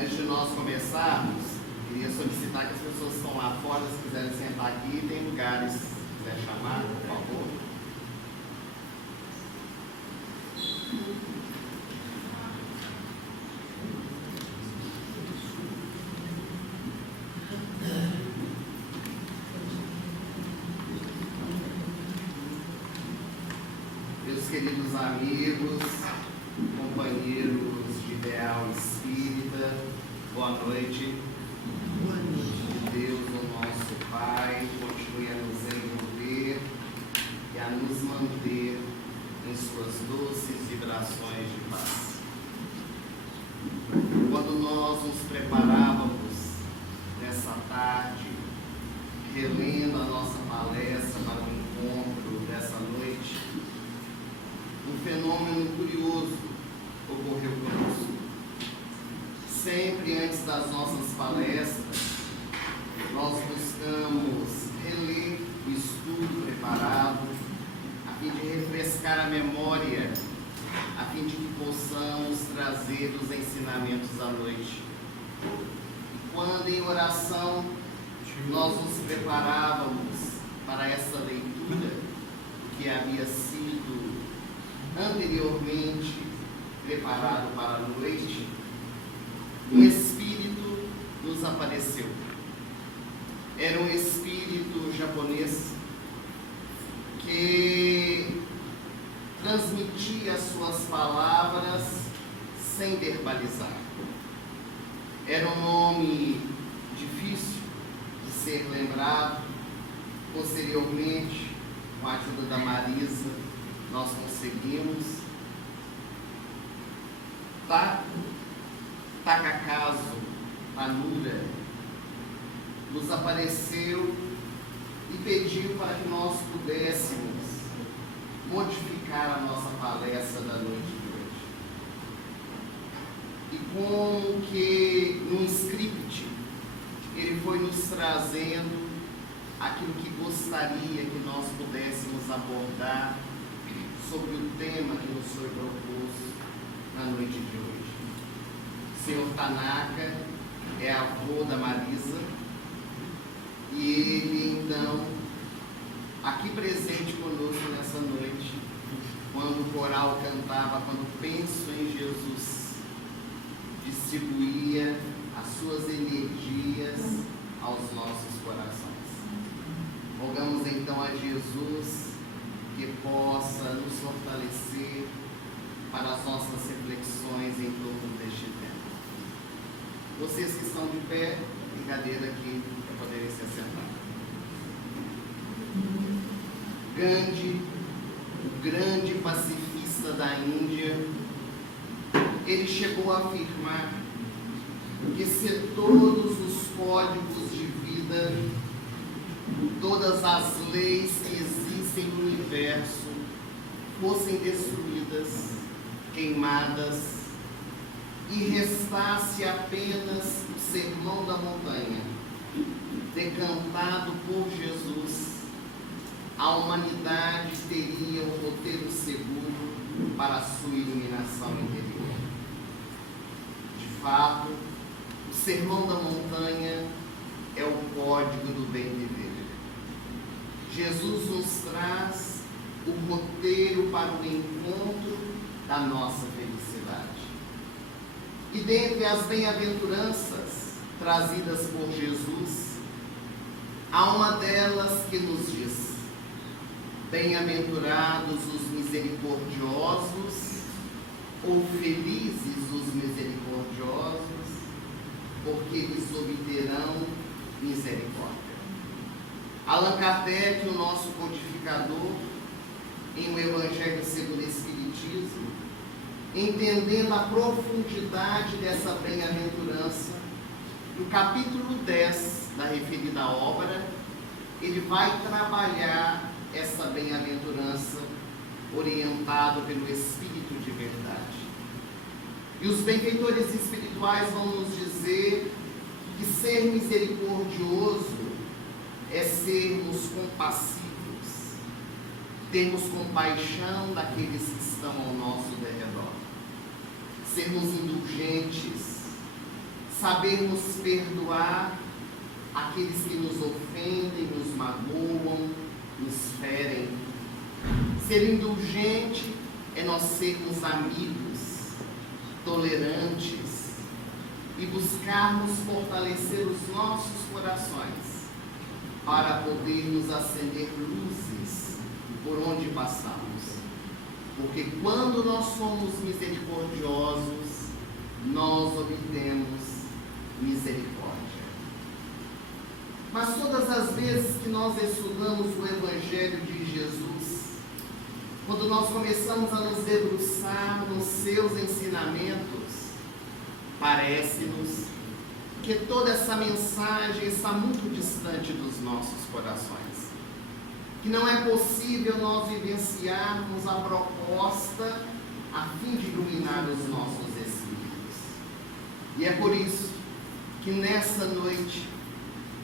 Antes de nós começarmos, queria solicitar que as pessoas que estão lá fora, se quiserem sentar aqui, tem lugares, se quiser chamar, por favor. Meus queridos amigos, companheiros de ideal espírita, boa noite. Boa noite. Deus, o nosso Pai, continue a nos envolver e a nos manter em suas doces vibrações de paz. Quando nós nos preparávamos nessa tarde, relendo a nossa palestra para o encontro dessa noite, um fenômeno curioso ocorreu conosco. Sempre antes das nossas palestras, nós buscamos reler o estudo preparado, a fim de refrescar a memória, a fim de que possamos trazer os ensinamentos à noite. E quando em oração nós nos preparávamos para essa leitura, que havia sido anteriormente preparado para a noite, um espírito nos apareceu. Era um espírito japonês que transmitia as suas palavras sem verbalizar. Era um nome difícil de ser lembrado. Posteriormente, com a ajuda da Marisa, nós conseguimos. Takakazu Tanura nos apareceu e pediu para que nós pudéssemos modificar a nossa palestra da noite de hoje. E como que no script ele foi nos trazendo aquilo que gostaria que nós pudéssemos abordar sobre o tema que nos foi proposto na noite de hoje. O senhor Tanaka é avô da Marisa e ele, então, aqui presente conosco nessa noite, quando o coral cantava "Quando penso em Jesus", distribuía as suas energias aos nossos corações. Rogamos então a Jesus que possa nos fortalecer para as nossas reflexões em torno deste tema. Vocês que estão de pé, tem cadeira aqui para poderem se assentar. Gandhi, o grande pacifista da Índia, ele chegou a afirmar que se todos os códigos de vida, todas as leis que existem no universo fossem destruídas, queimadas, e restasse apenas o Sermão da Montanha, decantado por Jesus, a humanidade teria um roteiro seguro para a sua iluminação interior. De fato, o Sermão da Montanha é o código do bem viver. Jesus nos traz o roteiro para o encontro da nossa felicidade. E dentre as bem-aventuranças trazidas por Jesus, há uma delas que nos diz: bem-aventurados os misericordiosos, ou felizes os misericordiosos, porque eles obterão misericórdia. Allan Kardec, o nosso codificador, em O Evangelho segundo o Espiritismo, entendendo a profundidade dessa bem-aventurança, no capítulo 10 da referida obra, ele vai trabalhar essa bem-aventurança orientado pelo Espírito de verdade. E os benfeitores espirituais vão nos dizer que ser misericordioso é sermos compassivos, termos compaixão daqueles que estão ao nosso derredor, sermos indulgentes, sabermos perdoar aqueles que nos ofendem, nos magoam, nos ferem. Ser indulgente é nós sermos amigos, tolerantes e buscarmos fortalecer os nossos corações para podermos acender luzes por onde passamos. Porque quando nós somos misericordiosos, nós obtemos misericórdia. Mas todas as vezes que nós estudamos o Evangelho de Jesus, quando nós começamos a nos debruçar nos seus ensinamentos, parece-nos que toda essa mensagem está muito distante dos nossos corações. Que não é possível nós vivenciarmos a proposta a fim de iluminar os nossos espíritos. E é por isso que nessa noite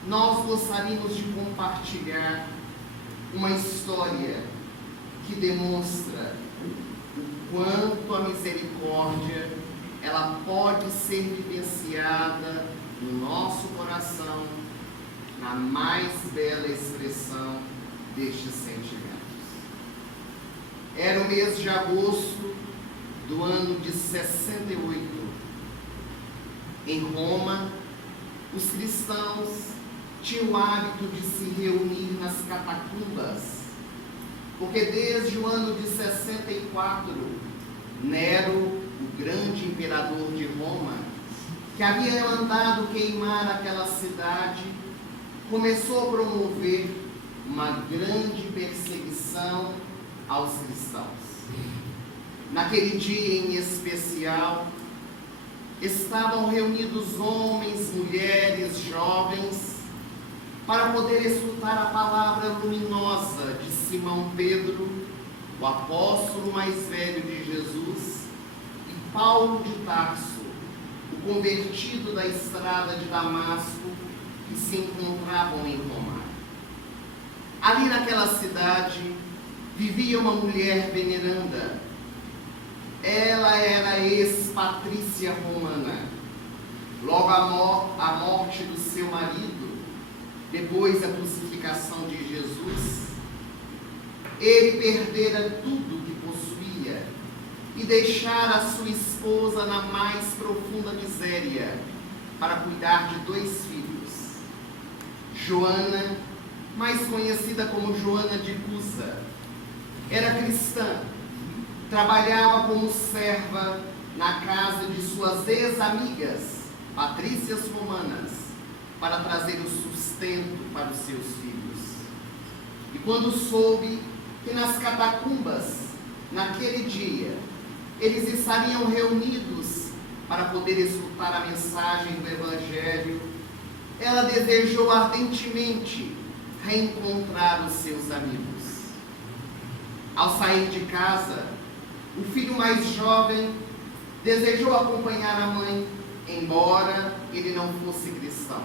nós gostaríamos de compartilhar uma história que demonstra o quanto a misericórdia ela pode ser vivenciada no nosso coração, na mais bela expressão destes sentimentos. Era o mês de agosto do ano de 68. Em Roma, os cristãos tinham o hábito de se reunir nas catacumbas, porque desde o ano de 64, Nero, o grande imperador de Roma, que havia mandado queimar aquela cidade, começou a promover uma grande perseguição aos cristãos. Naquele dia em especial, estavam reunidos homens, mulheres, jovens, para poder escutar a palavra luminosa de Simão Pedro, o apóstolo mais velho de Jesus, e Paulo de Tarso, o convertido da estrada de Damasco, que se encontravam em Roma. Ali naquela cidade vivia uma mulher veneranda. Ela era ex-patrícia romana. Logo a morte do seu marido, depois da crucificação de Jesus, ele perdera tudo que possuía e deixara a sua esposa na mais profunda miséria para cuidar de 2 filhos. Joana, mais conhecida como Joana de Cusa, era cristã, trabalhava como serva na casa de suas ex-amigas, patrícias romanas, para trazer o sustento para os seus filhos. E quando soube que nas catacumbas, naquele dia, eles estariam reunidos para poder escutar a mensagem do Evangelho, ela desejou ardentemente reencontrar os seus amigos. Ao sair de casa, o filho mais jovem desejou acompanhar a mãe, embora ele não fosse cristão,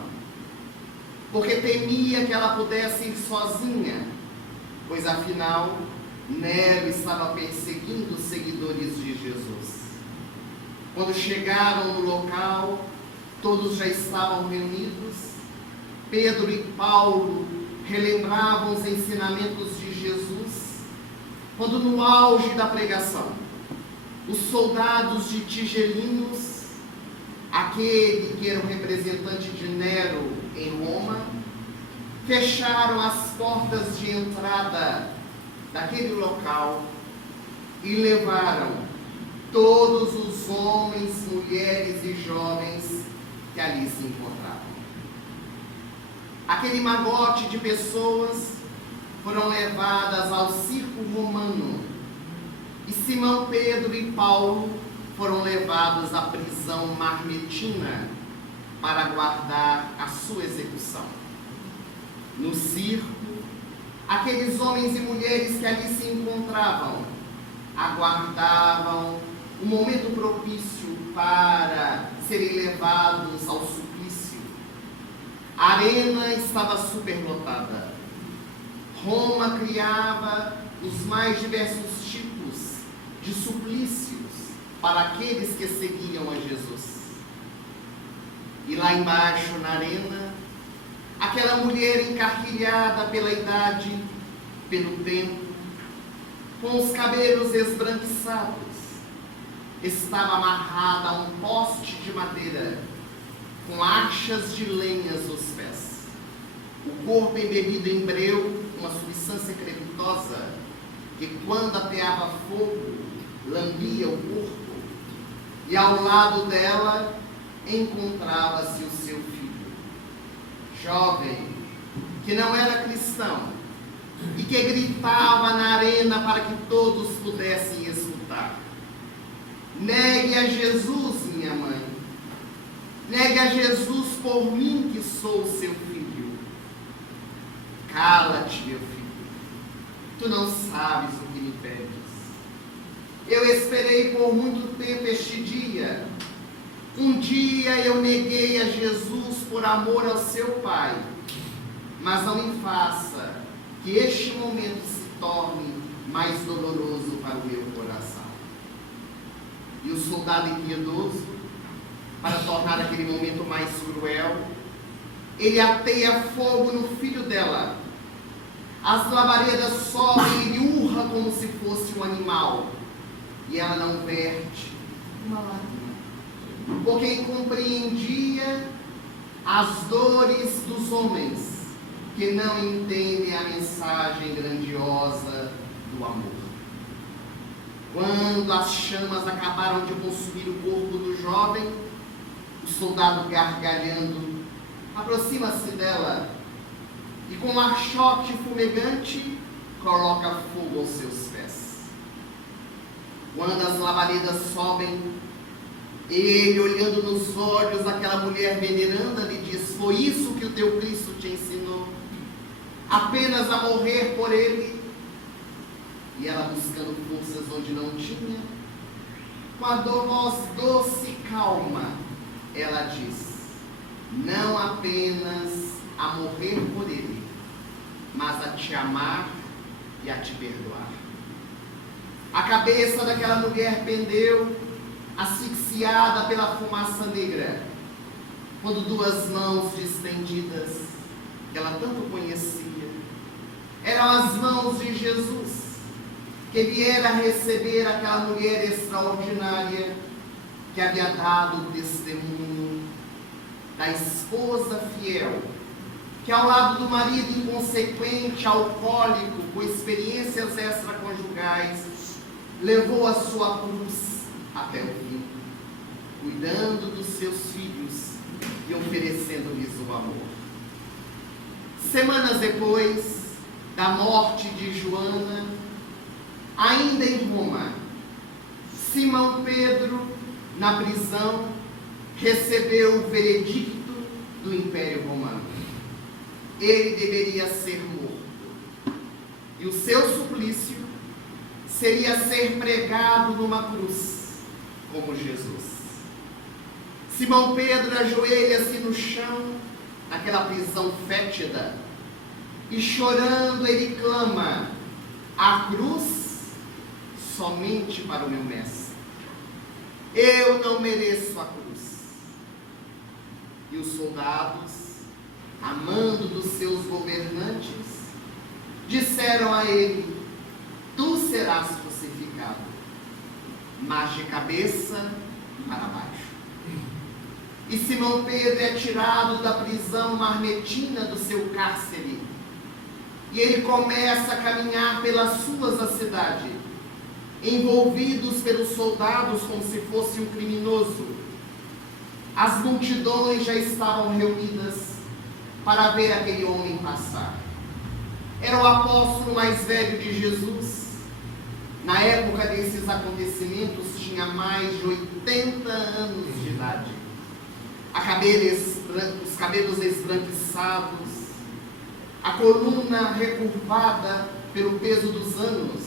porque temia que ela pudesse ir sozinha, pois afinal Nero estava perseguindo os seguidores de Jesus. Quando chegaram no local, todos já estavam reunidos. Pedro e Paulo relembravam os ensinamentos de Jesus, quando no auge da pregação, os soldados de Tigelinos, aquele que era o representante de Nero em Roma, fecharam as portas de entrada daquele local e levaram todos os homens, mulheres e jovens que ali se encontravam. Aquele magote de pessoas foram levadas ao circo romano e Simão Pedro e Paulo foram levados à prisão marmetina para aguardar a sua execução. No circo, aqueles homens e mulheres que ali se encontravam aguardavam um momento propício para serem levados ao suplício. A arena estava superlotada. Roma criava os mais diversos tipos de suplícios para aqueles que seguiam a Jesus. E lá embaixo, na arena, aquela mulher encarquilhada pela idade, pelo tempo, com os cabelos esbranquiçados, estava amarrada a um poste de madeira, com achas de lenhas nos pés. O corpo embebido em breu, uma substância crepistosa, que quando ateava fogo, lambia o corpo. E ao lado dela encontrava-se o seu filho, jovem, que não era cristão, e que gritava na arena para que todos pudessem escutar: negue a Jesus, minha mãe, negue a Jesus por mim que sou seu filho. Cala-te, meu filho, tu não sabes o que me pedes. Eu esperei por muito tempo este dia. Um dia eu neguei a Jesus por amor ao seu Pai, mas não me faça que este momento se torne mais doloroso para o meu coração. E o soldado impiedoso, para tornar aquele momento mais cruel, ele ateia fogo no filho dela. As labaredas sobem e ele urra como se fosse um animal. E ela não verte uma lágrima, porque compreendia as dores dos homens que não entendem a mensagem grandiosa do amor. Quando as chamas acabaram de consumir o corpo do jovem, o soldado, gargalhando, aproxima-se dela e com um achote fumegante coloca fogo aos seus pés. Quando as labaredas sobem, ele, olhando nos olhos daquela mulher veneranda, lhe diz: foi isso que o teu Cristo te ensinou? Apenas a morrer por ele? E ela, buscando forças onde não tinha, com a voz doce e calma, ela diz: não apenas a morrer por ele, mas a te amar e a te perdoar. A cabeça daquela mulher pendeu, asfixiada pela fumaça negra, quando duas mãos estendidas, que ela tanto conhecia, eram as mãos de Jesus, que viera receber aquela mulher extraordinária, que havia dado o testemunho da esposa fiel, que ao lado do marido inconsequente, alcoólico, com experiências extraconjugais, levou a sua cruz até o fim, cuidando dos seus filhos e oferecendo-lhes o amor. Semanas depois da morte de Joana, ainda em Roma, Simão Pedro, na prisão, recebeu o veredicto do Império Romano. Ele deveria ser morto, e o seu suplício seria ser pregado numa cruz, como Jesus. Simão Pedro ajoelha-se no chão, naquela prisão fétida, e chorando ele clama: a cruz somente para o meu mestre. Eu não mereço a cruz. E os soldados, amando dos seus governantes, disseram a ele: tu serás crucificado, mas de cabeça para baixo. E Simão Pedro é tirado da prisão marmetina do seu cárcere, e ele começa a caminhar pelas ruas da cidade, envolvidos pelos soldados como se fosse um criminoso. As multidões já estavam reunidas para ver aquele homem passar. Era o apóstolo mais velho de Jesus. Na época desses acontecimentos, tinha mais de 80 anos de idade. Os cabelos esbranquiçados, a coluna recurvada pelo peso dos anos.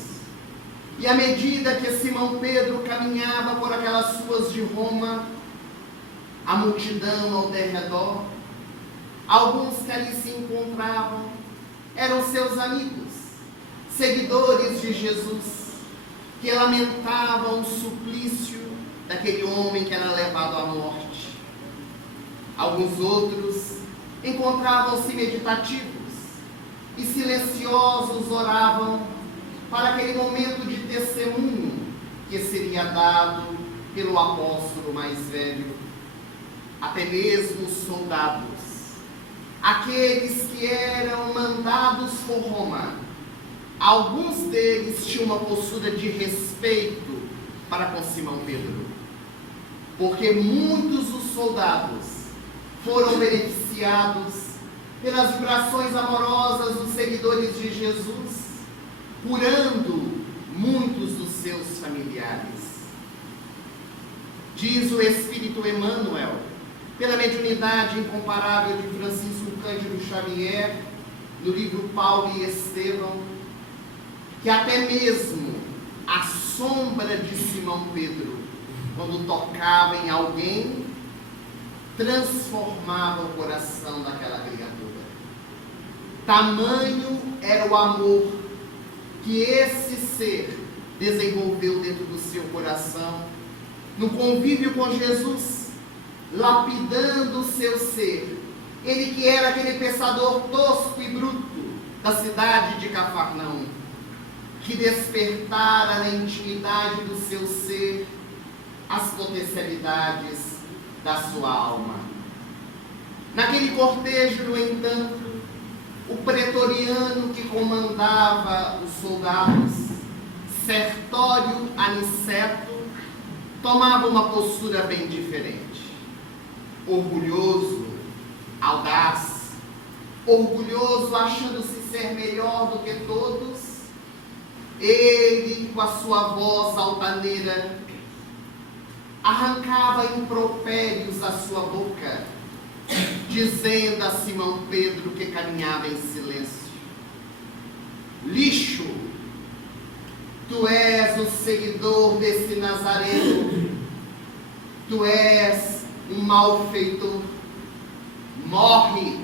E à medida que Simão Pedro caminhava por aquelas ruas de Roma, a multidão ao derredor, alguns que ali se encontravam, eram seus amigos, seguidores de Jesus, que lamentavam o suplício daquele homem que era levado à morte. Alguns outros encontravam-se meditativos e silenciosos oravam para aquele momento de testemunho que seria dado pelo apóstolo mais velho. Até mesmo os soldados, aqueles que eram mandados por Roma, alguns deles tinham uma postura de respeito para com Simão Pedro, porque muitos dos soldados foram beneficiados pelas vibrações amorosas dos seguidores de Jesus, curando muitos dos seus familiares. Diz o Espírito Emmanuel, pela mediunidade incomparável de Francisco Cândido Xavier, no livro Paulo e Estevão, que até mesmo a sombra de Simão Pedro, quando tocava em alguém, transformava o coração daquela criatura. Tamanho era o amor que esse ser desenvolveu dentro do seu coração, no convívio com Jesus, lapidando o seu ser. Ele que era aquele pensador tosco e bruto da cidade de Cafarnaum, que despertara na intimidade do seu ser as potencialidades da sua alma. Naquele cortejo, no entanto, o pretoriano que comandava os soldados, Sertório Aniceto, tomava uma postura bem diferente. Orgulhoso, audaz, orgulhoso, achando-se ser melhor do que todos, ele, com a sua voz altaneira, arrancava impropérios da sua boca, dizendo a Simão Pedro, que caminhava em silêncio: lixo, tu és o seguidor desse Nazareno, tu és um malfeitor, morre,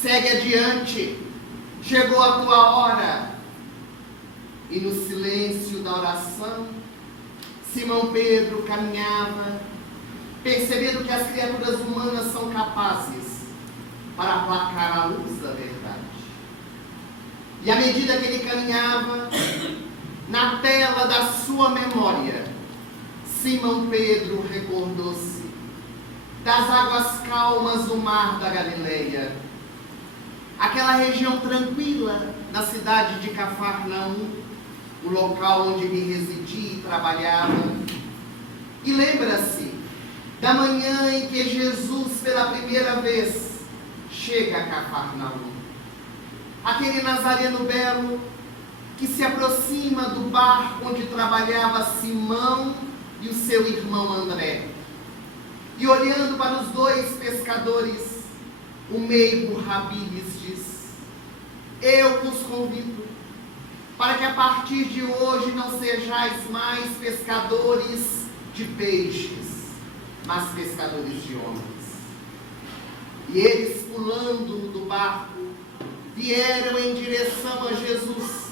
segue adiante, chegou a tua hora. E no silêncio da oração, Simão Pedro caminhava, percebendo que as criaturas humanas são capazes para aplacar a luz da verdade. E à medida que ele caminhava, na tela da sua memória, Simão Pedro recordou-se das águas calmas do mar da Galileia, aquela região tranquila na cidade de Cafarnaum, o local onde ele residia e trabalhava. E lembra-se da manhã em que Jesus, pela primeira vez, chega a Cafarnaum. Aquele nazareno belo que se aproxima do barco onde trabalhava Simão e o seu irmão André. E olhando para os dois pescadores, o meigo Rabi lhes diz: eu vos convido para que a partir de hoje não sejais mais pescadores de peixes, mas pescadores de homens. E eles, pulando do barco, vieram em direção a Jesus.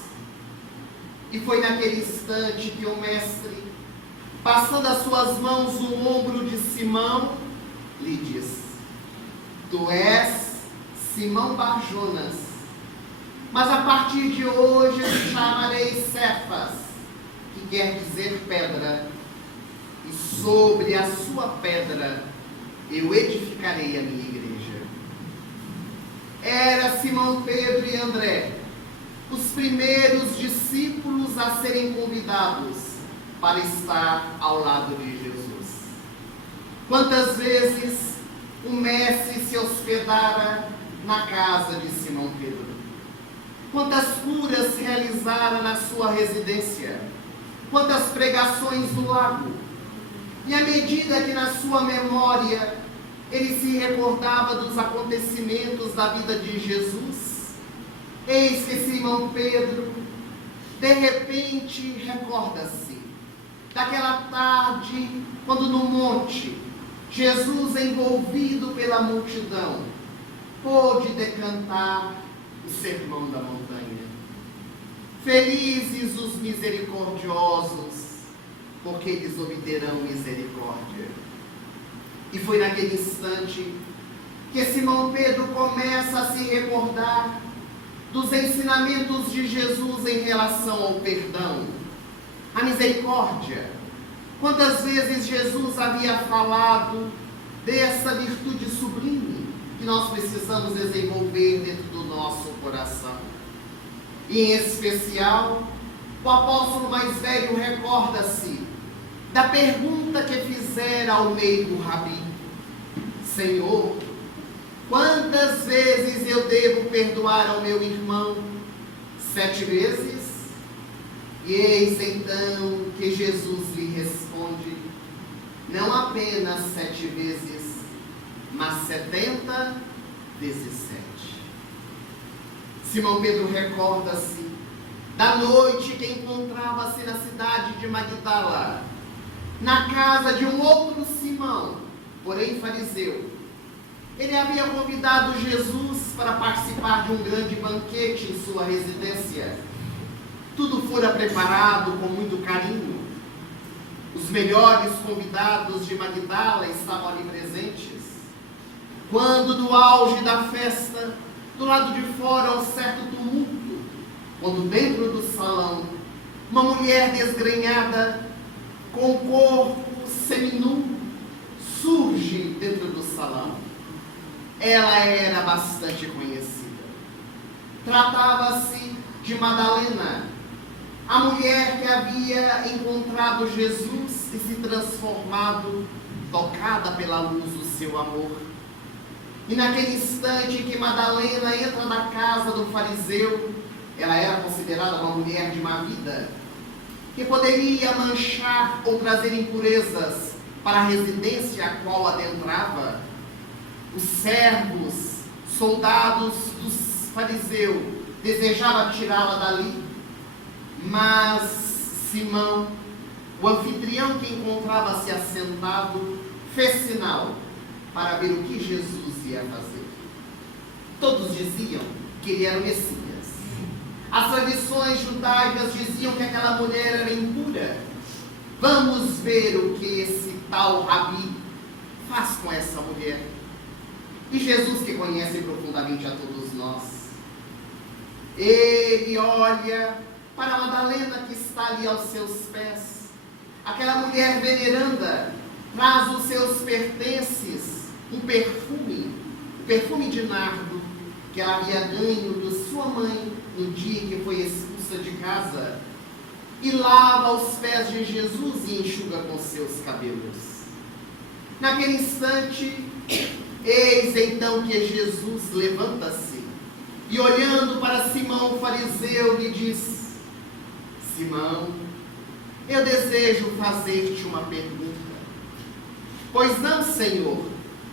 E foi naquele instante que o mestre, passando as suas mãos no ombro de Simão, lhe diz: tu és Simão Barjonas, mas a partir de hoje eu te chamarei Cefas, que quer dizer pedra, e sobre a sua pedra eu edificarei a minha igreja. Era Simão Pedro e André os primeiros discípulos a serem convidados para estar ao lado de Jesus. Quantas vezes o mestre se hospedara na casa de Simão Pedro? Quantas curas se realizaram na sua residência? Quantas pregações no lago? E à medida que na sua memória ele se recordava dos acontecimentos da vida de Jesus, eis que Simão Pedro, de repente, recorda-se daquela tarde, quando no monte, Jesus, envolvido pela multidão, pôde decantar o sermão da montanha. Felizes os misericordiosos, porque eles obterão misericórdia. E foi naquele instante que Simão Pedro começa a se recordar dos ensinamentos de Jesus em relação ao perdão, a misericórdia. Quantas vezes Jesus havia falado dessa virtude sublime que nós precisamos desenvolver dentro do nosso coração. E em especial, o apóstolo mais velho recorda-se da pergunta que fizera ao meigo Rabi: Senhor, quantas vezes eu devo perdoar ao meu irmão? 7 vezes? E eis então que Jesus lhe responde: não apenas 7 vezes, mas 70 vezes 7. Simão Pedro recorda-se da noite que encontrava-se na cidade de Magdala, na casa de um outro Simão, porém fariseu. Ele havia convidado Jesus para participar de um grande banquete em sua residência. Tudo fora preparado com muito carinho. Os melhores convidados de Magdala estavam ali presentes. Quando, no auge da festa, do lado de fora, um certo tumulto, quando dentro do salão, uma mulher desgrenhada, com o corpo seminu, surge dentro do salão. Ela era bastante conhecida. Tratava-se de Madalena, a mulher que havia encontrado Jesus e se transformado, tocada pela luz do seu amor. E naquele instante que Madalena entra na casa do fariseu, ela era considerada uma mulher de má vida, que poderia manchar ou trazer impurezas para a residência a qual adentrava. Os servos, soldados dos fariseus, desejavam tirá-la dali, mas Simão, o anfitrião que encontrava-se assentado, fez sinal para ver o que Jesus ia fazer. Todos diziam que ele era o Messias. As tradições judaicas diziam que aquela mulher era impura. Vamos ver o que esse tal Rabi faz com essa mulher. E Jesus, que conhece profundamente a todos nós, ele olha para Madalena que está ali aos seus pés. Aquela mulher veneranda traz os seus pertences, um perfume de nardo que ela havia ganho de sua mãe no dia que foi expulsa de casa, e lava os pés de Jesus e enxuga com seus cabelos. Naquele instante, eis então que Jesus levanta-se e, olhando para Simão o fariseu, lhe diz: Simão, eu desejo fazer-te uma pergunta. Pois não, Senhor,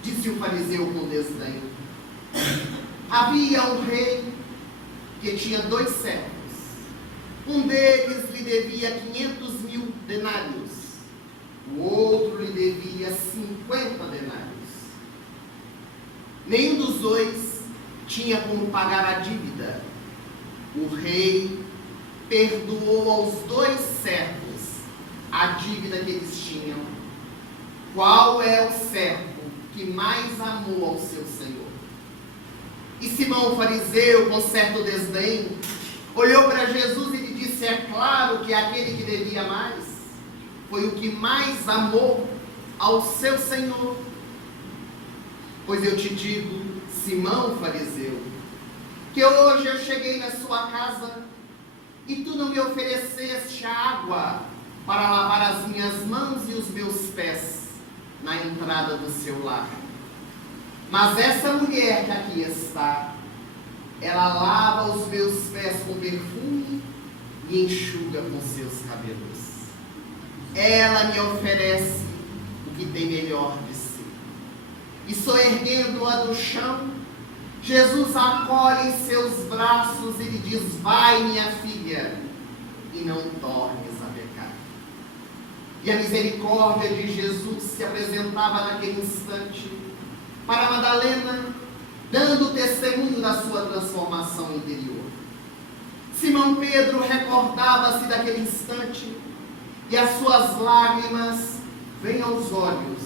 disse o fariseu com desdém. Havia um rei que tinha 2 servos. Um deles lhe devia 500.000 denários. O outro lhe devia 50 denários. Nenhum dos 2 tinha como pagar a dívida. O rei perdoou aos 2 servos a dívida que eles tinham. Qual é o servo que mais amou ao seu senhor? E Simão o fariseu, com certo desdém, olhou para Jesus e lhe disse: é claro que aquele que devia mais foi o que mais amou ao seu senhor. Pois eu te digo, Simão fariseu, que hoje eu cheguei na sua casa e tu não me ofereceste a água para lavar as minhas mãos e os meus pés na entrada do seu lar. Mas essa mulher que aqui está, ela lava os meus pés com perfume e enxuga com seus cabelos. Ela me oferece o que tem melhor de si. E soerguendo-a do chão, Jesus a acolhe em seus braços e lhe diz: vai, minha filha, e não tornes a pecar. E a misericórdia de Jesus se apresentava naquele instante para Madalena, dando testemunho da sua transformação interior. Simão Pedro recordava-se daquele instante e as suas lágrimas vêm aos olhos.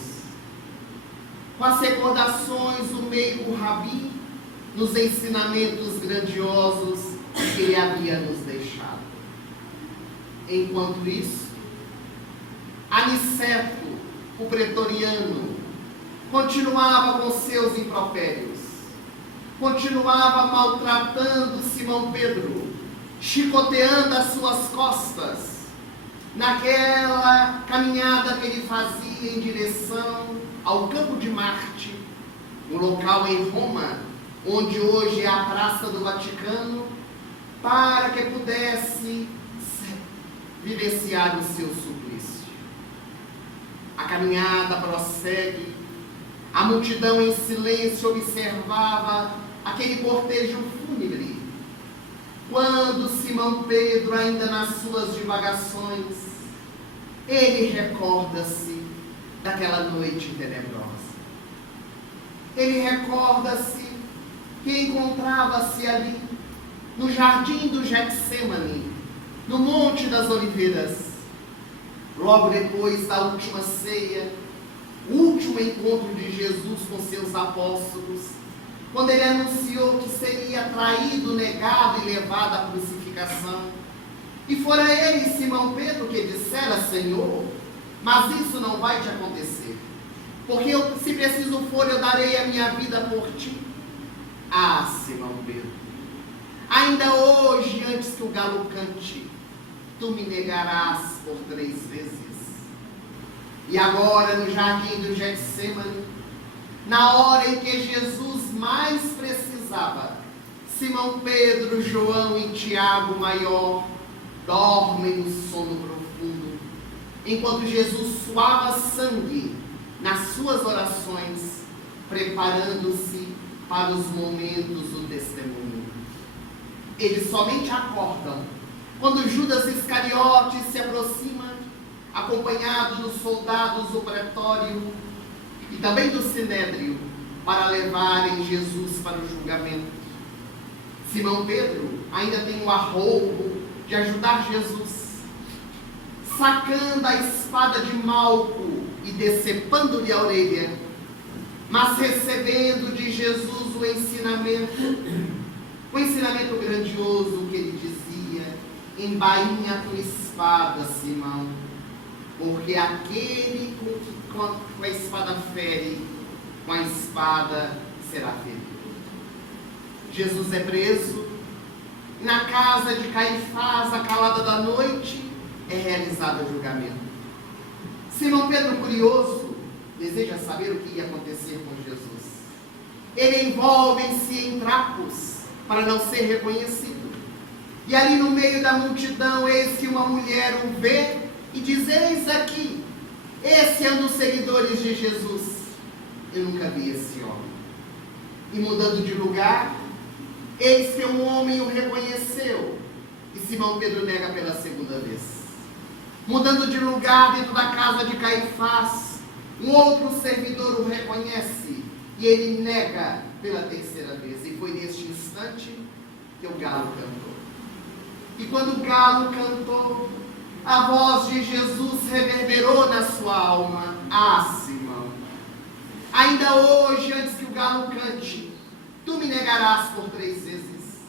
com as recordações do meio Rabi, nos ensinamentos grandiosos que ele havia nos deixado. Enquanto isso, Aniceto, o pretoriano, continuava com seus impropérios, continuava maltratando Simão Pedro, chicoteando as suas costas, naquela caminhada que ele fazia em direção ao Campo de Marte, um local em Roma, onde hoje é a Praça do Vaticano, para que pudesse vivenciar o seu suplício. A caminhada prossegue, a multidão em silêncio observava aquele cortejo fúnebre, quando Simão Pedro, ainda nas suas divagações, ele recorda-se daquela noite tenebrosa. Ele recorda-se que encontrava-se ali, no jardim do Getsêmani, no Monte das Oliveiras, logo depois da última ceia, o último encontro de Jesus com seus apóstolos, quando ele anunciou que seria traído, negado e levado à crucificação. E fora ele, Simão Pedro, que dissera: Senhor, mas isso não vai te acontecer, porque se preciso for, eu darei a minha vida por ti. Ah, Simão Pedro, ainda hoje, antes que o galo cante, tu me negarás por 3 vezes. E agora, no jardim do Getsêmani, na hora em que Jesus mais precisava, Simão Pedro, João e Tiago maior dormem no sono profundo, enquanto Jesus suava sangue nas suas orações, preparando-se para os momentos do testemunho. Eles somente acordam quando Judas Iscariotes se aproxima, acompanhado dos soldados do pretório e também do sinédrio, para levarem Jesus para o julgamento. Simão Pedro ainda tem o arroubo de ajudar Jesus, sacando a espada de Malco e decepando-lhe a orelha, mas recebendo de Jesus o ensinamento grandioso que ele dizia: embainha a tua espada, Simão, porque aquele com a espada fere, com a espada será ferido. Jesus é preso, e na casa de Caifás, a calada da noite, é realizado o julgamento. Simão Pedro, curioso, deseja saber o que ia acontecer com Jesus. Ele envolve-se em trapos para não ser reconhecido. E ali no meio da multidão, eis que uma mulher o vê e diz: eis aqui, esse é um dos seguidores de Jesus. Eu nunca vi esse homem. E mudando de lugar, eis que um homem o reconheceu. E Simão Pedro nega pela segunda vez. Mudando de lugar, dentro da casa de Caifás, um outro servidor o reconhece. E ele nega pela terceira vez. E foi neste instante que o galo cantou. E quando o galo cantou, a voz de Jesus reverberou na sua alma: ah, Simão, ainda hoje, antes que o galo cante, tu me negarás por 3 vezes.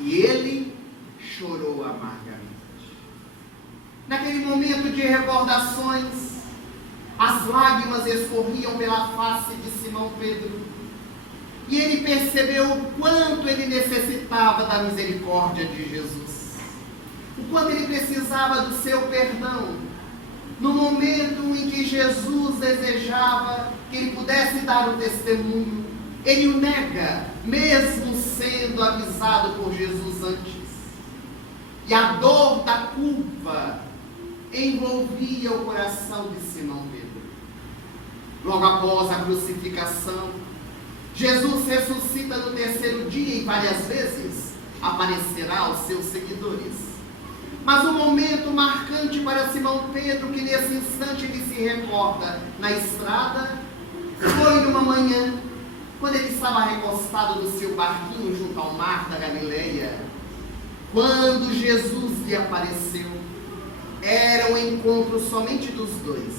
E ele chorou amargamente. Naquele momento de recordações, as lágrimas escorriam pela face de Simão Pedro, e ele percebeu o quanto ele necessitava da misericórdia de Jesus, o quanto ele precisava do seu perdão. No momento em que Jesus desejava que ele pudesse dar o testemunho, ele o nega, mesmo sendo avisado por Jesus antes. E a dor da culpa envolvia o coração de Simão Pedro. Logo após a crucificação, Jesus ressuscita no 3º dia e várias vezes aparecerá aos seus seguidores. Mas o momento marcante para Simão Pedro, que nesse instante ele se recorda na estrada, foi numa manhã, quando ele estava recostado no seu barquinho junto ao mar da Galileia, quando Jesus lhe apareceu. Era um encontro somente dos dois.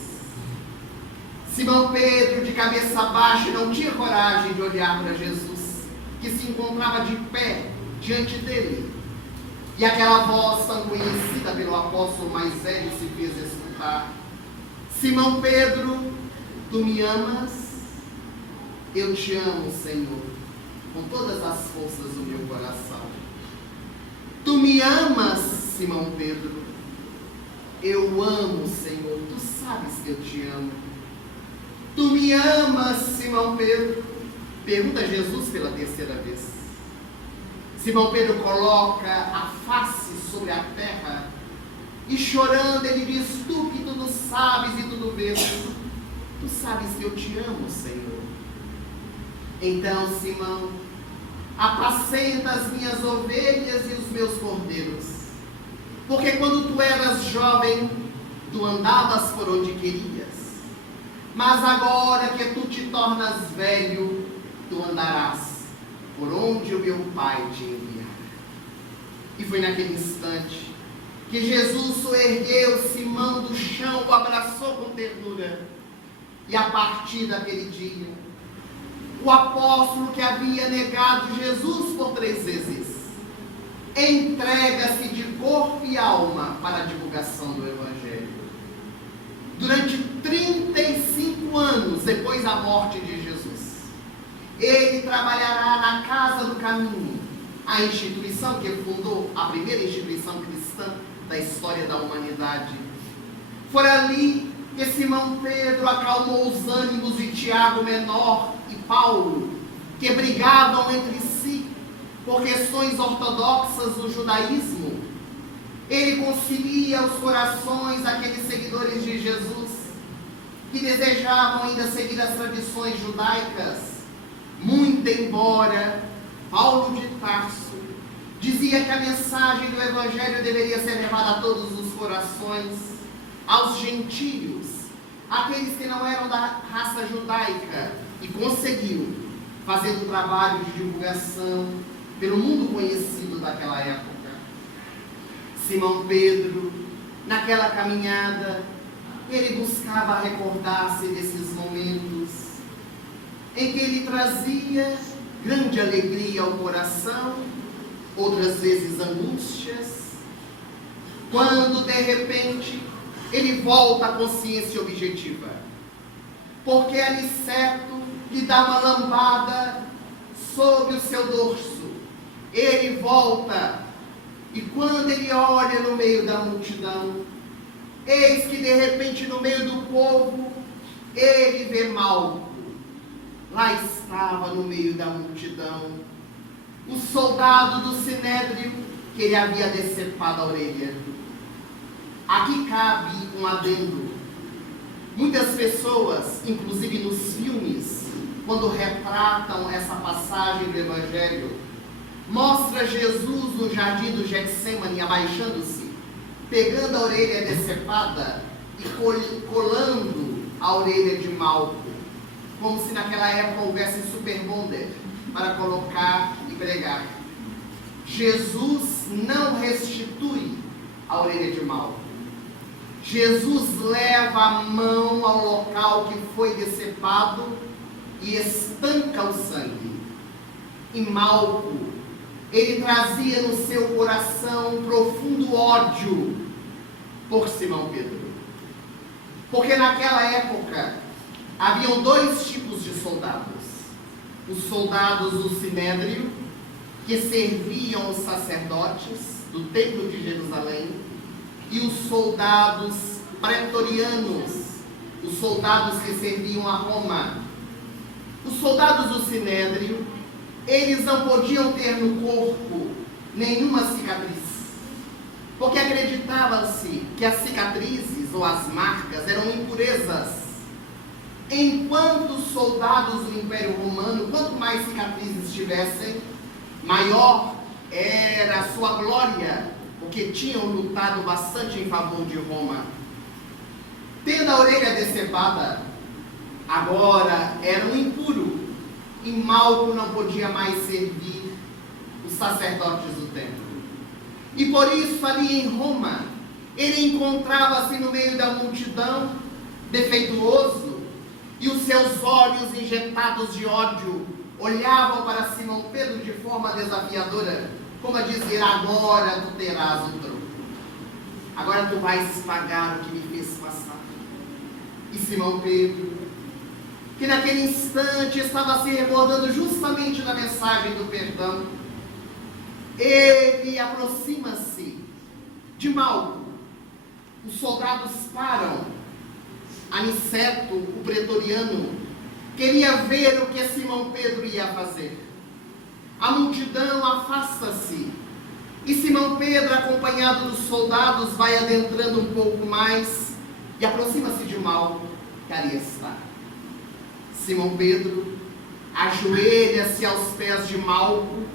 Simão Pedro, de cabeça baixa, não tinha coragem de olhar para Jesus, que se encontrava de pé diante dele. E aquela voz tão conhecida pelo apóstolo mais velho se fez escutar: Simão Pedro, tu me amas? Eu te amo, Senhor, com todas as forças do meu coração. Tu me amas, Simão Pedro? Eu amo, Senhor, tu sabes que eu te amo. Tu me amas, Simão Pedro? Pergunta Jesus pela terceira vez. Simão Pedro coloca a face sobre a terra e, chorando, ele diz: tu que tudo sabes e tudo vês, tu sabes que eu te amo, Senhor. Então, Simão, apacenta as minhas ovelhas e os meus cordeiros, porque quando tu eras jovem, tu andavas por onde querias, mas agora que tu te tornas velho, tu andarás por onde o meu Pai te enviar. E foi naquele instante que Jesus soergueu Simão do chão, o abraçou com ternura, e a partir daquele dia, o apóstolo que havia negado Jesus por 3 vezes, entrega-se de corpo e alma para a divulgação do Evangelho. Durante 35 anos depois da morte de Jesus, ele trabalhará na Casa do Caminho, a instituição que fundou, a primeira instituição cristã da história da humanidade. Foi ali que Simão Pedro acalmou os ânimos de Tiago Menor e Paulo, que brigavam entre si por questões ortodoxas do judaísmo. Ele concilia os corações daqueles seguidores de Jesus, que desejavam ainda seguir as tradições judaicas, muito embora Paulo de Tarso dizia que a mensagem do Evangelho deveria ser levada a todos os corações, aos gentios, aqueles que não eram da raça judaica, e conseguiu fazer o trabalho de divulgação pelo mundo conhecido daquela época. Simão Pedro, naquela caminhada, ele buscava recordar-se desses momentos em que ele trazia grande alegria ao coração, outras vezes angústias, quando de repente ele volta à consciência objetiva, porque Aniceto lhe dá uma lambada sobre o seu dorso. Ele volta, e quando ele olha no meio da multidão, eis que de repente no meio do povo ele vê Malco. Lá estava no meio da multidão o soldado do Sinédrio que ele havia decepado a orelha. Aqui cabe um adendo. Muitas pessoas, inclusive nos filmes, quando retratam essa passagem do Evangelho, mostra Jesus no jardim do Getsêmani abaixando-se, pegando a orelha decepada e colando a orelha de Malco, como se naquela época houvesse super bonder para colocar e pregar. Jesus não restitui a orelha de Malco. Jesus leva a mão ao local que foi decepado e estanca o sangue. E Malco, ele trazia no seu coração um profundo ódio por Simão Pedro. Porque naquela época haviam 2 tipos de soldados. Os soldados do Sinédrio, que serviam os sacerdotes do templo de Jerusalém, e os soldados pretorianos, os soldados que serviam a Roma. Os soldados do Sinédrio, eles não podiam ter no corpo nenhuma cicatriz, porque acreditava-se que as cicatrizes ou as marcas eram impurezas. Enquanto os soldados do Império Romano, quanto mais cicatrizes tivessem, maior era a sua glória, porque tinham lutado bastante em favor de Roma. Tendo a orelha decepada, agora era um impuro, e Malco não podia mais servir os sacerdotes do templo. E por isso, ali em Roma, ele encontrava-se no meio da multidão, defeituoso, e os seus olhos injetados de ódio olhavam para Simão Pedro de forma desafiadora, como a dizer: agora tu terás o troco, agora tu vais pagar o que me fez passar. E Simão Pedro, que naquele instante estava se recordando justamente da mensagem do perdão, ele aproxima-se de Malco. Os soldados param. Aniceto, o pretoriano, queria ver o que Simão Pedro ia fazer. A multidão afasta-se e Simão Pedro, acompanhado dos soldados, vai adentrando um pouco mais e aproxima-se de Malco, que ali está. Simão Pedro ajoelha-se aos pés de Malco,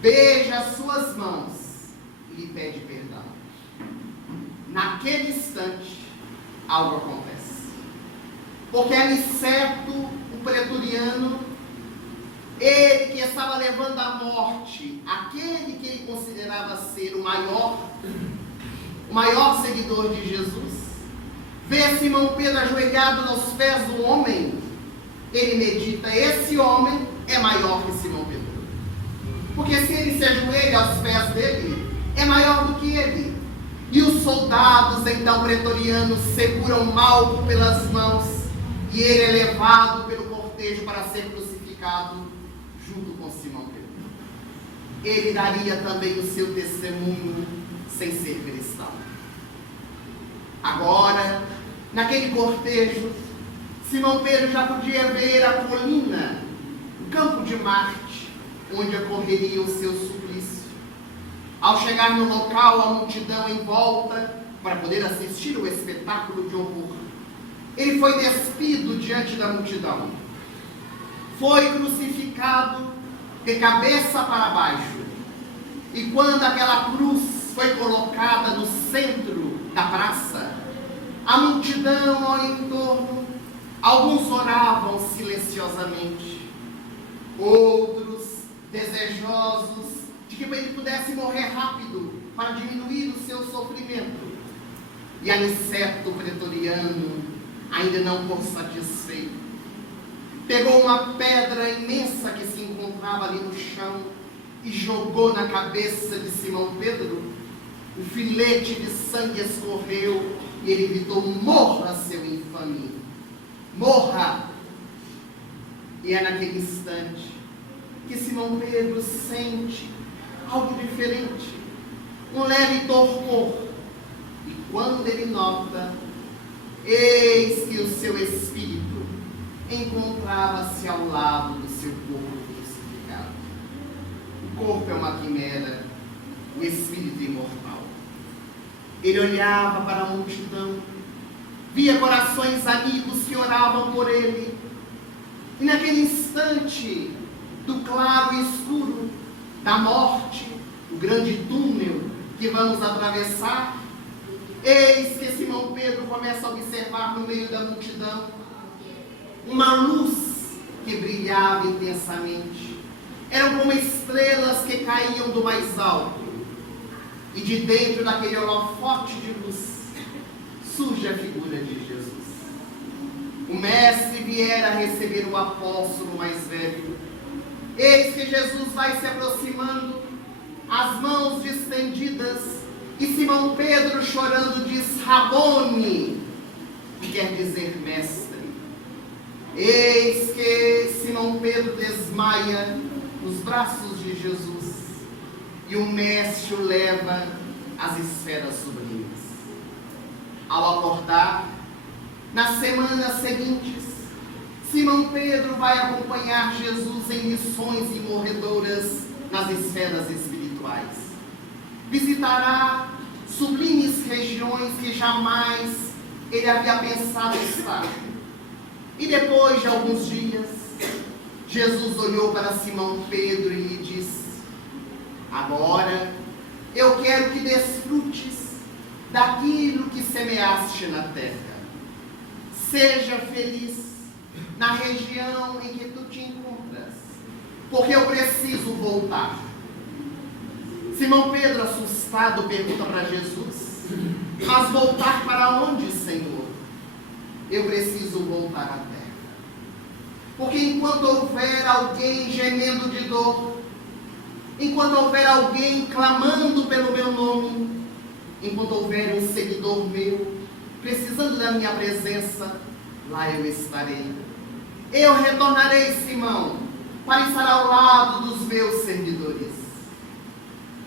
beija as suas mãos e lhe pede perdão. Naquele instante, algo acontece. Porque Aniceto, o pretoriano, ele que estava levando à morte aquele que ele considerava ser o maior seguidor de Jesus, vê Simão Pedro ajoelhado aos pés do homem. Ele medita: esse homem é maior que Simão Pedro. Porque se ele se ajoelha aos pés dele, é maior do que ele. E os soldados, então pretorianos, seguram Malco pelas mãos e ele é levado pelo cortejo para ser crucificado junto com Simão Pedro. Ele daria também o seu testemunho sem ser cristão. Agora, naquele cortejo, Simão Pedro já podia ver a colina, o campo de Marte, onde ocorreria o seu suplício. Ao chegar no local, a multidão em volta para poder assistir o espetáculo de horror. Ele foi despido diante da multidão. Foi crucificado de cabeça para baixo. E quando aquela cruz foi colocada no centro da praça, a multidão ao entorno, alguns oravam silenciosamente, outros desejosos de que ele pudesse morrer rápido para diminuir o seu sofrimento. E Aniceto, pretoriano, ainda não por satisfeito, pegou uma pedra imensa que se encontrava ali no chão e jogou na cabeça de Simão Pedro. O filete de sangue escorreu e ele gritou: morra, seu infame, morra! E é naquele instante que Simão Pedro sente algo diferente, um leve torpor. E quando ele nota, eis que o seu espírito encontrava-se ao lado do seu corpo crucificado. O corpo é uma quimera, o espírito imortal. Ele olhava para a multidão, via corações amigos que oravam por ele. E naquele instante do claro e escuro, da morte, o grande túnel que vamos atravessar, eis que Simão Pedro começa a observar no meio da multidão uma luz que brilhava intensamente. Eram como estrelas que caíam do mais alto. E de dentro daquele holofote de luz surge a figura de Jesus. O mestre viera receber o apóstolo mais velho. Eis que Jesus vai se aproximando, as mãos estendidas, e Simão Pedro, chorando, diz: Rabone, que quer dizer mestre. Eis que Simão Pedro desmaia nos braços de Jesus e o mestre o leva às esferas sublimes. Ao acordar, nas semanas seguintes, Simão Pedro vai acompanhar Jesus em missões imorredoras nas esferas espirituais. Visitará sublimes regiões que jamais ele havia pensado estar. E depois de alguns dias, Jesus olhou para Simão Pedro e lhe disse: agora eu quero que desfrutes daquilo que semeaste na terra. Seja feliz na região em que tu te encontras, porque eu preciso voltar. Simão Pedro, assustado, pergunta para Jesus: mas voltar para onde, Senhor? Eu preciso voltar à terra. Porque enquanto houver alguém gemendo de dor, enquanto houver alguém clamando pelo meu nome, enquanto houver um seguidor meu precisando da minha presença, lá eu estarei. Eu retornarei, Simão, para estar ao lado dos meus servidores.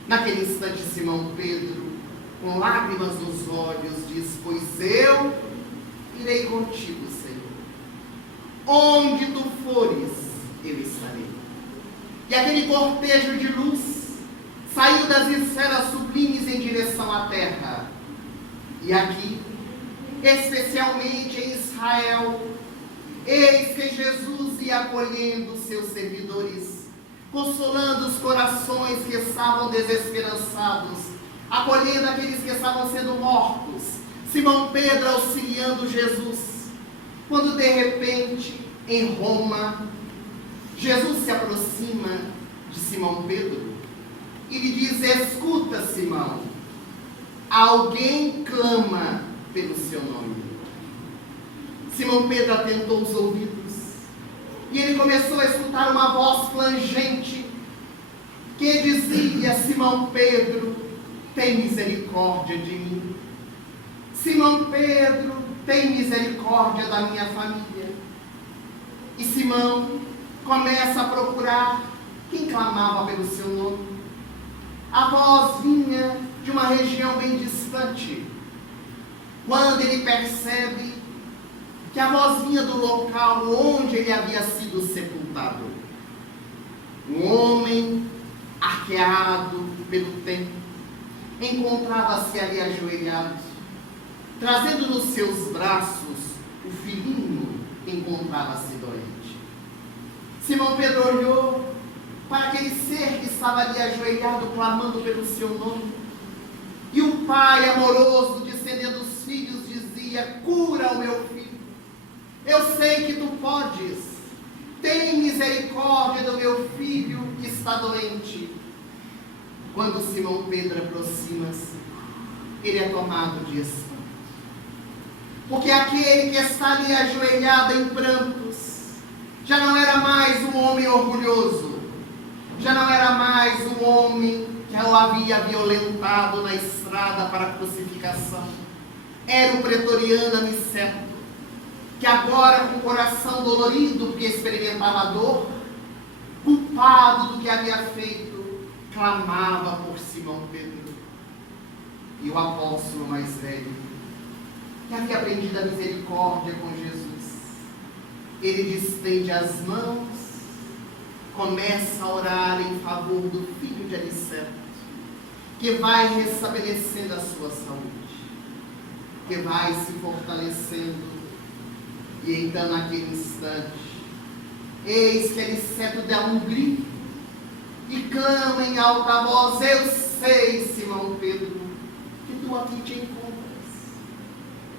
Naquele instante, Simão Pedro, com lágrimas nos olhos, diz: pois eu irei contigo, Senhor. Onde tu fores, eu estarei. E aquele cortejo de luz saiu das esferas sublimes em direção à terra. E aqui, especialmente em Israel, eis que Jesus ia acolhendo seus servidores, consolando os corações que estavam desesperançados, acolhendo aqueles que estavam sendo mortos. Simão Pedro auxiliando Jesus. Quando de repente, em Roma, Jesus se aproxima de Simão Pedro e lhe diz: escuta, Simão, alguém clama pelo seu nome. Simão Pedro atentou os ouvidos e ele começou a escutar uma voz plangente que dizia: Simão Pedro, tem misericórdia de mim. Simão Pedro, tem misericórdia da minha família. E Simão começa a procurar quem clamava pelo seu nome. A voz vinha de uma região bem distante. Quando ele percebe que a voz vinha do local onde ele havia sido sepultado, um homem arqueado pelo tempo encontrava-se ali ajoelhado, trazendo nos seus braços o filhinho que encontrava-se doente. Simão Pedro olhou para aquele ser que estava ali ajoelhado, clamando pelo seu nome. E o pai amoroso, descendendo os filhos, dizia: cura o meu filho. Eu sei que tu podes. Tem misericórdia do meu filho que está doente. Quando Simão Pedro aproxima-se, ele é tomado de espanto. Porque aquele que está ali ajoelhado em prantos já não era mais um homem orgulhoso, já não era mais um homem que o havia violentado na estrada para a crucificação. Era o pretoriano Aniceto, que agora, com o coração dolorido porque experimentava a dor, culpado do que havia feito, clamava por Simão Pedro. E o apóstolo mais velho, que havia aprendido a misericórdia com Jesus, ele distende as mãos, começa a orar em favor do filho de Aniceto, que vai restabelecendo a sua saúde, que vai se fortalecendo. E então, naquele instante, eis que Aniceto dá um grito e clama em alta voz: eu sei, Simão Pedro, que tu aqui te encontras.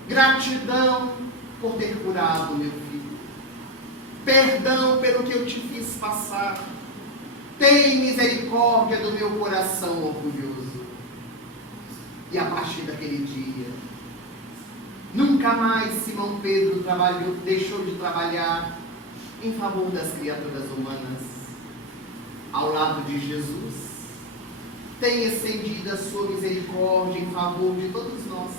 Gratidão por ter curado meu filho. Perdão pelo que eu te fiz passar. Tem misericórdia do meu coração orgulhoso. E a partir daquele dia, nunca mais Simão Pedro deixou de trabalhar em favor das criaturas humanas. Ao lado de Jesus, tem estendido a sua misericórdia em favor de todos nós.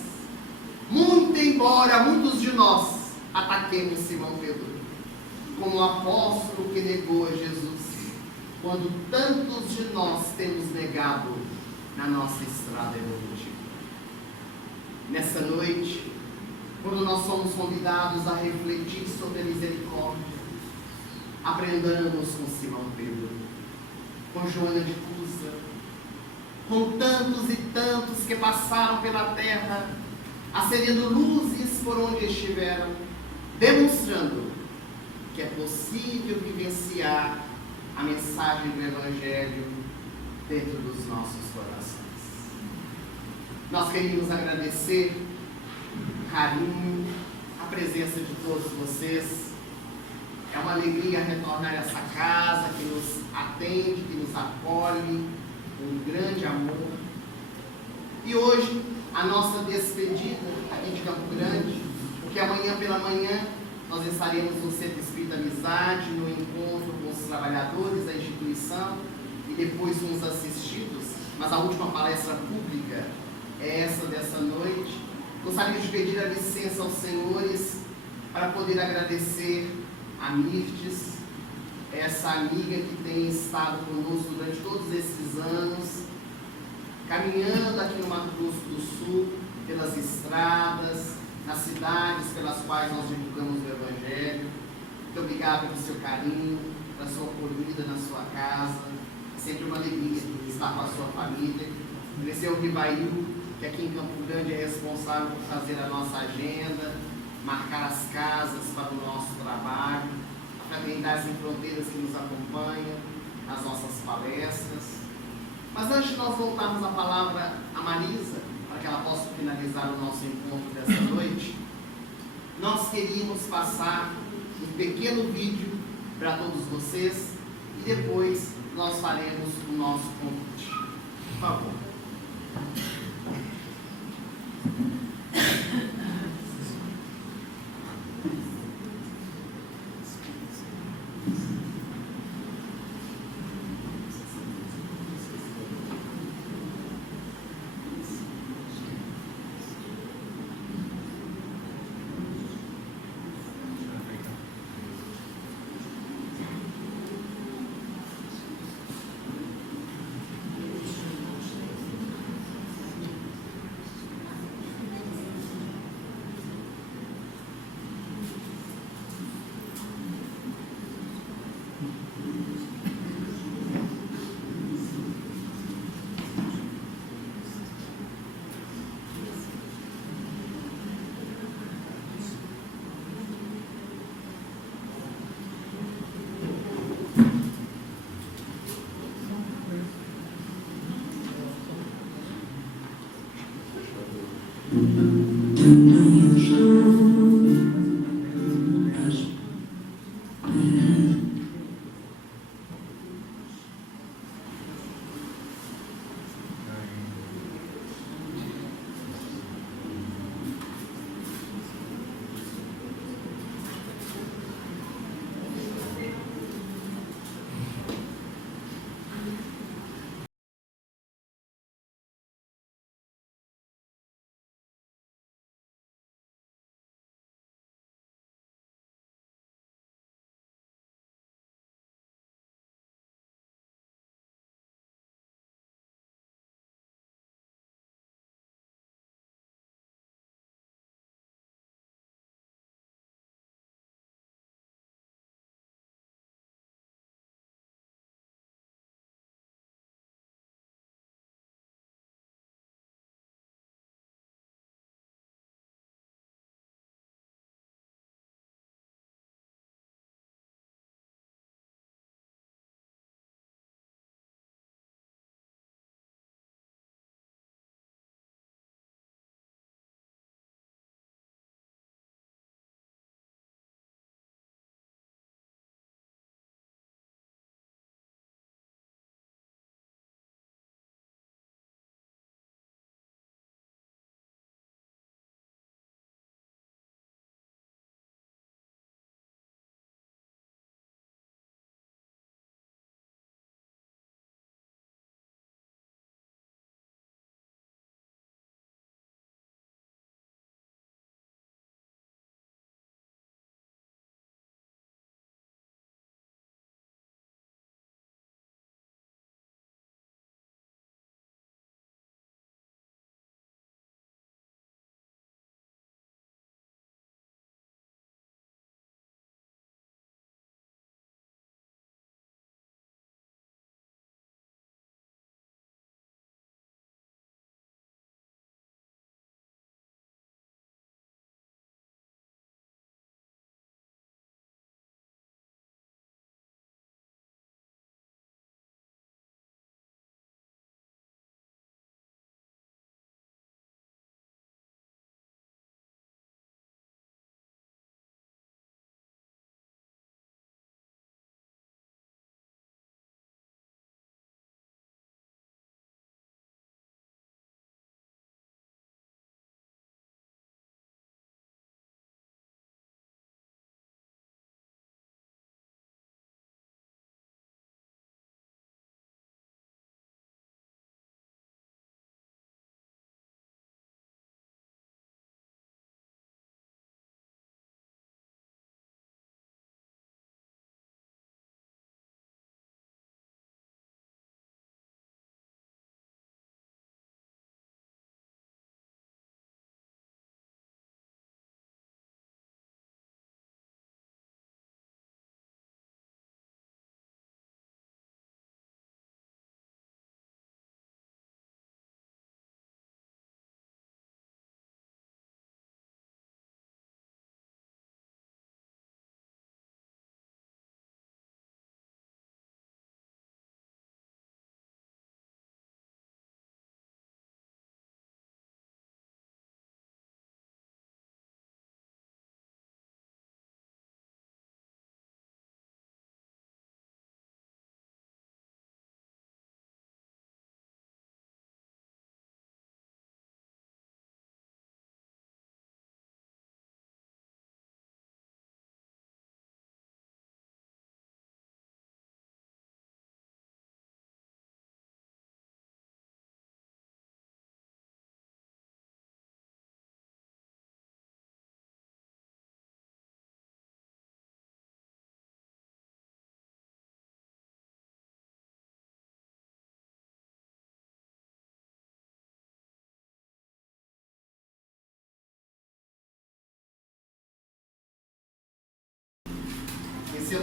Muito embora muitos de nós ataquemos Simão Pedro, como o apóstolo que negou a Jesus, quando tantos de nós temos negado na nossa estrada evolutiva. Nessa noite, quando nós somos convidados a refletir sobre a misericórdia, aprendamos com Simão Pedro, com Joana de Cusa, com tantos e tantos que passaram pela terra, acendendo luzes por onde estiveram, demonstrando que é possível vivenciar a mensagem do Evangelho dentro dos nossos corações. Nós queríamos agradecer o carinho, a presença de todos vocês. É uma alegria retornar a essa casa que nos atende, que nos acolhe com um grande amor. E hoje, a nossa despedida aqui de Campo Grande, porque amanhã pela manhã nós estaremos no Centro Espírita Amizade, no encontro com os trabalhadores da instituição e depois uns assistidos, mas a última palestra pública é essa dessa noite. Gostaria de pedir a licença aos senhores para poder agradecer a Mirtes, essa amiga que tem estado conosco durante todos esses anos, caminhando aqui no Mato Grosso do Sul, pelas estradas, nas cidades pelas quais nós divulgamos o Evangelho. Muito obrigado pelo seu carinho, pela sua acolhida na sua casa. É sempre uma alegria estar com a sua família. Agradecer ao Ribail, que aqui em Campo Grande é responsável por fazer a nossa agenda, marcar as casas para o nosso trabalho, a Fraternidade Sem Fronteiras que nos acompanha nas nossas palestras. Mas antes de nós voltarmos a palavra a Marisa, para que ela possa finalizar o nosso encontro dessa noite, nós queríamos passar um pequeno vídeo para todos vocês e depois nós faremos o nosso convite. Por favor.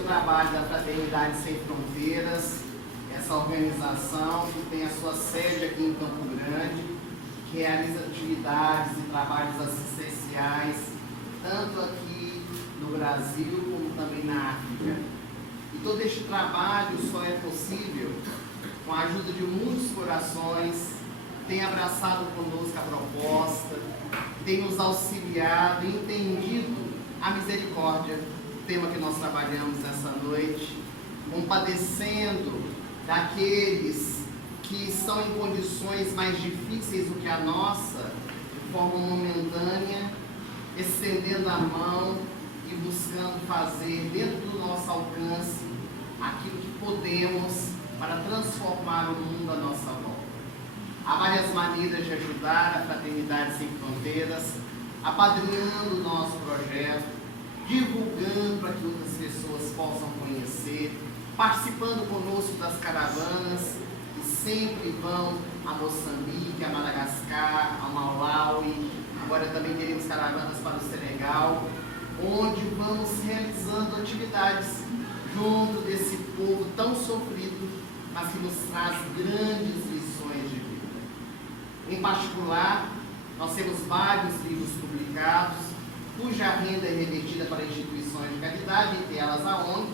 o trabalho da Fraternidade Sem Fronteiras, essa organização que tem a sua sede aqui em Campo Grande, que realiza atividades e trabalhos assistenciais, tanto aqui no Brasil como também na África. E todo este trabalho só é possível com a ajuda de muitos corações, tem abraçado conosco a proposta, tem nos auxiliado, entendido a misericórdia, tema que nós trabalhamos essa noite, compadecendo daqueles que estão em condições mais difíceis do que a nossa, de forma momentânea, estendendo a mão e buscando fazer dentro do nosso alcance aquilo que podemos para transformar o mundo à nossa volta. Há várias maneiras de ajudar a Fraternidade Sem Fronteiras, apadrinhando o nosso projeto, divulgando para que outras pessoas possam conhecer, participando conosco das caravanas que sempre vão a Moçambique, a Madagascar, a Malawi. Agora também teremos caravanas para o Senegal, onde vamos realizando atividades junto desse povo tão sofrido, mas que nos traz grandes lições de vida. Em particular, nós temos vários livros publicados, cuja renda é revertida para instituições de caridade, entre elas a ONG.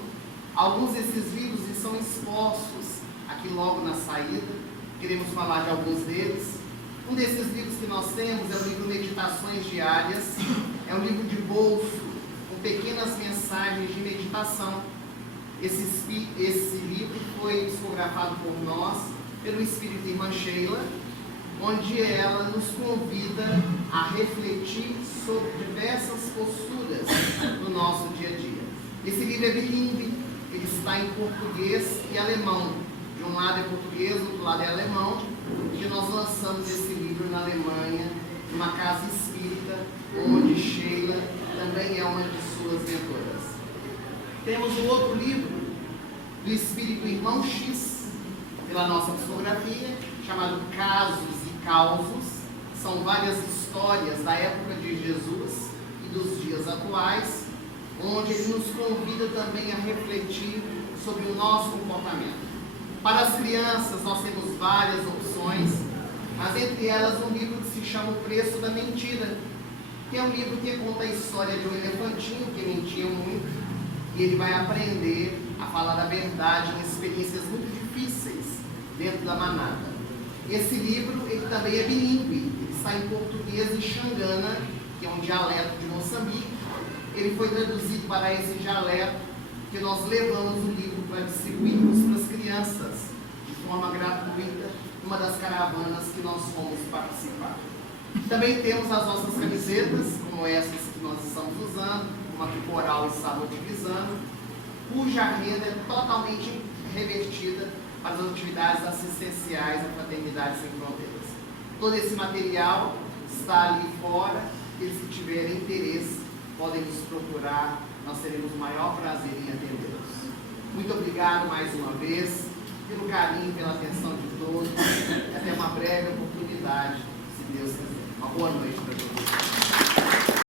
Alguns desses livros são expostos aqui logo na saída, queremos falar de alguns deles. Um desses livros que nós temos é o livro Meditações Diárias, é um livro de bolso, com pequenas mensagens de meditação. Esse livro foi psicografado por nós, pelo Espírito Irmã Sheila, onde ela nos convida a refletir sobre diversas posturas no nosso dia a dia. Esse livro é bilíngue, ele está em português e alemão. De um lado é português, do outro lado é alemão, e nós lançamos esse livro na Alemanha, numa casa espírita, onde Sheila também é uma de suas mentoras. Temos um outro livro do Espírito Irmão X, pela nossa psicografia, chamado Casos e Causos. São várias histórias da época de Jesus e dos dias atuais, onde ele nos convida também a refletir sobre o nosso comportamento. Para as crianças, nós temos várias opções, mas entre elas um livro que se chama O Preço da Mentira, que é um livro que conta a história de um elefantinho que mentia muito, e ele vai aprender a falar a verdade em experiências muito difíceis dentro da manada. Esse livro ele também é bilíngue, ele está em português e xangana, que é um dialeto de Moçambique. Ele foi traduzido para esse dialeto, que nós levamos o livro para distribuirmos para as crianças, de forma gratuita, numa das caravanas que nós fomos participar. Também temos as nossas camisetas, como essas que nós estamos usando, uma que o Coral está utilizando, cuja renda é totalmente revertida para as atividades assistenciais da Fraternidade Sem Fronteiras. Todo esse material está ali fora, eles que tiverem interesse podem nos procurar, nós teremos o maior prazer em atendê-los. Muito obrigado mais uma vez, pelo carinho, pela atenção de todos, e até uma breve oportunidade, se Deus quiser. Uma boa noite para todos.